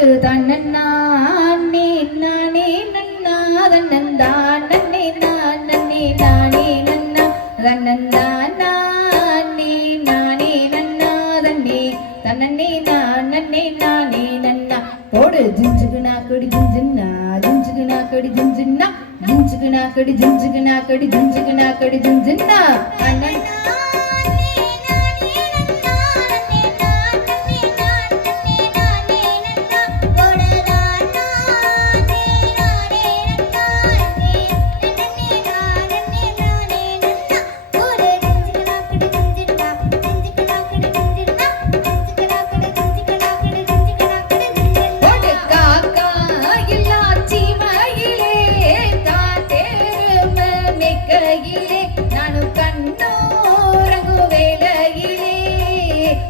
போடு தன்னே நானே நன்னா தன்னந்தா நன்னே நானே நானே நன்னா தன்னந்தா நானே நானே நன்னா தன்னே தன்னே நானே நானே நன்னா போடு ஜிஞ்சுகுனா கொடி ஜிஞ்சுனா ஜிஞ்சுகுனா கொடி ஜிஞ்சுனா ஜிஞ்சுகுனா கொடி ஜிஞ்சுகுனா கொடி ஜிஞ்சுகுனா கொடி ஜிஞ்சுனா அண்ணா நானு கண்ணோரங்கு வேலையிலே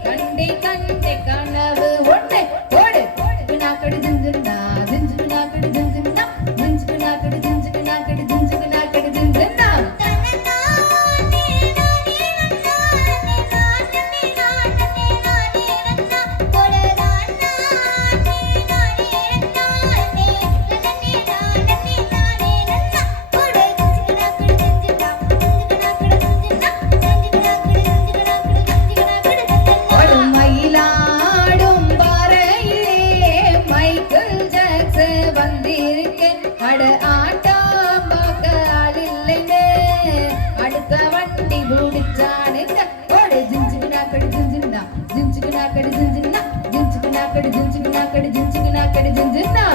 கண்டே கண்டே கனவு ஒண்ணு போடு நாக்கடி ஜிஞ்சுனா ஜிஞ்சுக்கு நாக்கடி ஜிஞ்சுனா ஜிஞ்சுக்கு நாக்கடி ஜிஞ்சுக்கு நாக்கடி ஜிஞ்சுக்கு நாக்கடி ஜிஞ்சுனா அட ஆட்டம் பார்க்க ஆளில்லைன்னு அடுத்த வண்டி முடிச்சானுங்க ஓடு ஜிஞ்சுக்கு நாக்கடி ஜிஞ்சுனா ஜிஞ்சுக்கு நாக்கடி ஜிஞ்சுனா ஜிஞ்சுக்கு நாக்கடி ஜிஞ்சுக்கு நாக்கடி ஜிஞ்சுக்கு நாக்கடி ஜிஞ்சுனா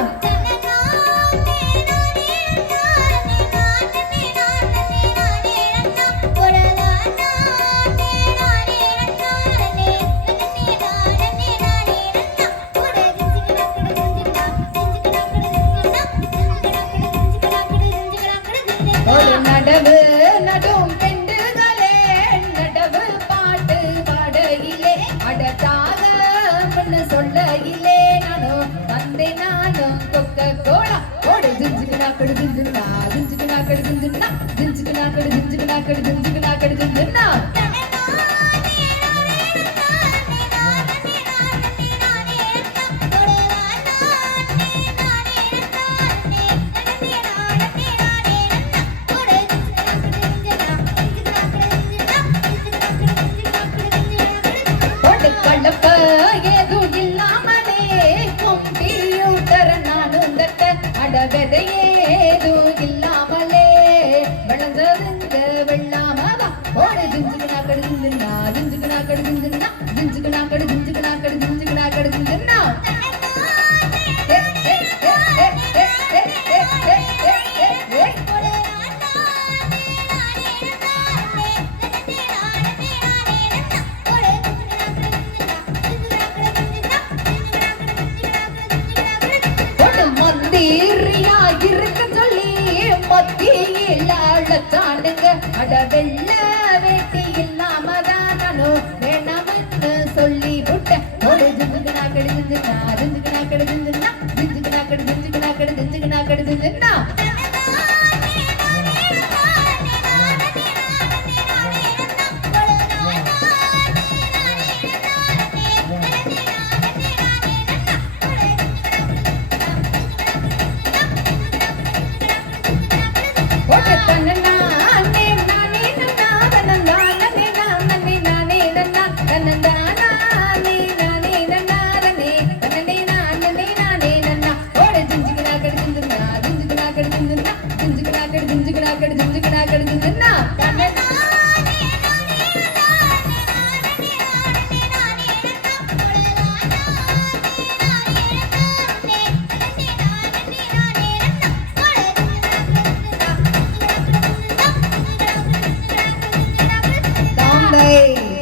நடவு நடும் பெண்டுகளே நடவு பாட்டு பாடையிலே அடதாக பண்ண சொல்லையிலே நானும் தந்தை நானும் கொக்க கோடா ஓடு ஜிஞ்சுக்கு நாக்கடி ஜிஞ்சுனா ஜிஞ்சுக்கு நாக்கடி ஜிஞ்சுனா ஜிஞ்சுக்கு நாக்கடி ஜிஞ்சுக்கு நாக்கடி ஜிஞ்சுக்கு நாக்கடி ஜிஞ்சுனா கலப்ப ஏதும் இல்லாமலே கம்ப்யூட்டர் நானும் தட்ட அடவதையேதும் இல்லாமலே வளர்ந்ததுங்க வெள்ளாமவா ஓடு ஜிஞ்சுக்கு நாக்கடி ஜிஞ்சுனா ஜிஞ்சுக்கு நாக்கடி ஜிஞ்சுனா ஜிஞ்சுக்கு நாக்கடி ஜிஞ்சுக்கு நாக்கடி ஜிஞ்சுக்கு நாக்கடி ஜிஞ்சுனா மந்திரியா இருக்க சொல்லி மத்தியில் அழச்சானுங்க அட வெள்ள வேட்டி இல்லாமதான் நானும் வேணாம்னு சொல்லி விட்டேன் ஒரு ஜிஞ்சுக்கு நாக்கடி ஜிஞ்சுனா ஜிஞ்சுக்கு நாக்கடி ஜிஞ்சுனா ஜிஞ்சுக்கு நாக்கடி ஜிஞ்சுக்கு நாக்கடி ஜிஞ்சுக்கு நாக்கடி ஜிஞ்சுனா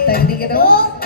தகுதிக்கிறோம்